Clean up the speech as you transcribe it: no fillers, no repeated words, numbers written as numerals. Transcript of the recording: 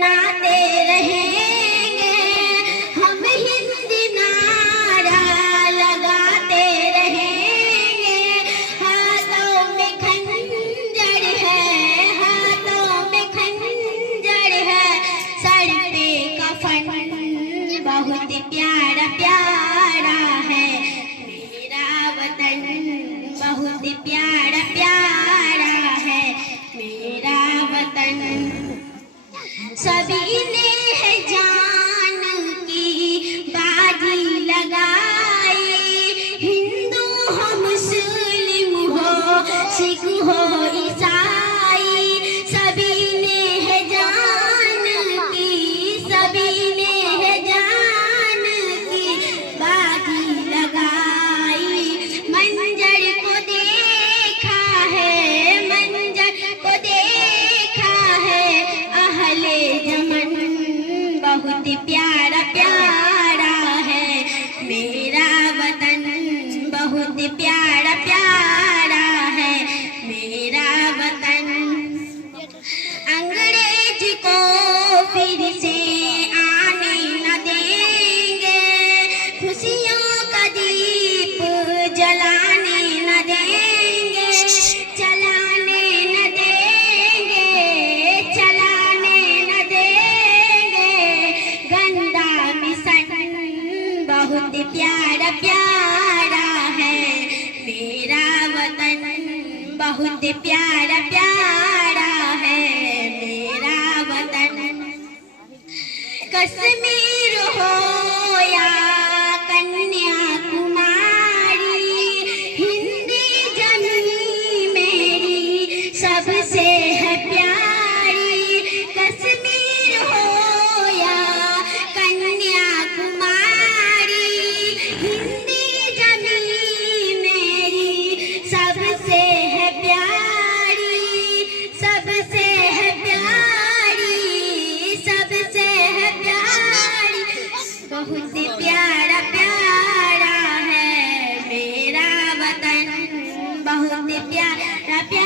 गुनगुनाते रहेंगे, हम हिंद नारा लगाते रहेंगे। हाथों में खंजर है, हाथों में खंजर है, सर पे कफन बहुत प्यारा प्यारा है। मेरा वतन बहुत प्यारा प्यारा है, मेरा वतन। सभी ने है जान की बाजी लगाई, हिंदू हो मुस्लिम हो सिख हो ईसाई, सभी ने है जान की, सभी ने है जान की बाजी लगाई। मंजर को देखा है, मंजर को देखा है, अहले जमन बहुत प्यारा प्यारा है, मेरा वतन बहुत प्यारा प्यारा है, मेरा वतन। अंग्रेज को फिर से आने न देंगे, खुशियों का दीप जलाने न देंगे, चलाने न देंगे, चलाने न देंगे। गंदा मिशन बहुत प्यारा प्यारा है, मेरा वतन बहुत प्यारा प्यारा है, मेरा वतन। कश्मीर हो या कन्याकुमारी, हिंदी जमी मेरी सबसे है प्यारी। कश्मीर हो या कन्याकुमारी, हिंदी जमी मेरी सबसे है प्यारी, सबसे है प्यारी, सबसे है प्यारी। बहुत प्यारा प्यारा है मेरा वतन, बहुत प्यारा प्यारा